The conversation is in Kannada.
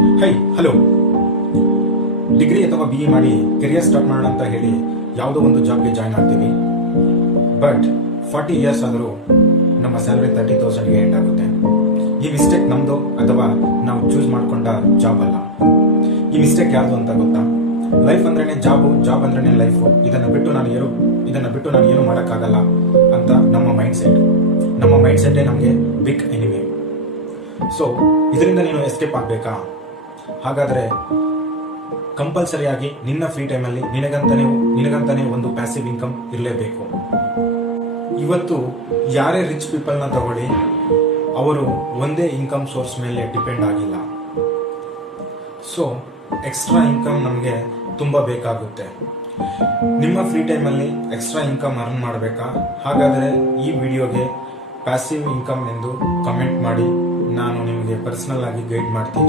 ಹೈ ಹಲೋ, ಡಿಗ್ರಿ ಅಥವಾ BE ಮಾಡಿ ಕೆರಿಯರ್ ಸ್ಟಾರ್ಟ್ ಮಾಡೋಣ ಅಂತ ಹೇಳಿ ಯಾವುದೋ ಒಂದು ಜಾಬ್ಗೆ ಜಾಯ್ನ್ ಆಗ್ತೀವಿ. ಬಟ್ 40 ಇಯರ್ಸ್ ಆದರೂ ನಮ್ಮ ಸ್ಯಾಲರಿ 30,000ಗೆ ಎಂಡ್ ಆಗುತ್ತೆ. ಈ ಮಿಸ್ಟೇಕ್ ನಮ್ದು ಅಥವಾ ನಾವು ಚೂಸ್ ಮಾಡ್ಕೊಂಡ ಜಾಬ್ ಅಲ್ಲ. ಈ ಮಿಸ್ಟೇಕ್ ಯಾವುದು ಅಂತ ಗೊತ್ತಾ? ಲೈಫ್ ಅಂದ್ರೇನೆ ಜಾಬ್ ಅಂದ್ರೇನೆ ಲೈಫ್. ಇದನ್ನ ಬಿಟ್ಟು ನಾನು ಏನು ಮಾಡೋಕ್ಕಾಗಲ್ಲ ಅಂತ ನಮ್ಮ ಮೈಂಡ್ ಸೆಟ್ ನಮಗೆ ಬಿಗ್ ಎನಿಮಿ. ಸೊ ಇದರಿಂದ ನೀನು ಎಸ್ಕೇಪ್ ಆಗಬೇಕಾ? ಹಾಗಾದ್ರೆ ಕಂಪಲ್ಸರಿಯಾಗಿ ನಿನ್ನ ಫ್ರೀ ಟೈಮಲ್ಲಿ ನಿನಗಂತಾನೆ ಒಂದು ಪ್ಯಾಸಿವ್ ಇನ್ಕಮ್ ಇರಲೇಬೇಕು. ಇವತ್ತು ಯಾರೇ ರಿಚ್ ಪೀಪಲ್ನ ತಗೊಳ್ಳಿ, ಅವರು ಒಂದೇ ಇನ್ಕಮ್ ಸೋರ್ಸ್ ಮೇಲೆ ಡಿಪೆಂಡ್ ಆಗಿಲ್ಲ. ಸೊ ಎಕ್ಸ್ಟ್ರಾ ಇನ್ಕಮ್ ನಮಗೆ ತುಂಬಾ ಬೇಕಾಗುತ್ತೆ. ನಿಮ್ಮ ಫ್ರೀ ಟೈಮಲ್ಲಿ ಎಕ್ಸ್ಟ್ರಾ ಇನ್ಕಮ್ ಅರ್ನ್ ಮಾಡಬೇಕಾ? ಹಾಗಾದರೆ ಈ ವಿಡಿಯೋಗೆ ಪ್ಯಾಸಿವ್ ಇನ್ಕಮ್ ಎಂದು ಕಮೆಂಟ್ ಮಾಡಿ, ನಾನು ನಿಮಗೆ ಪರ್ಸನಲ್ ಆಗಿ ಗೈಡ್ ಮಾಡ್ತೀನಿ.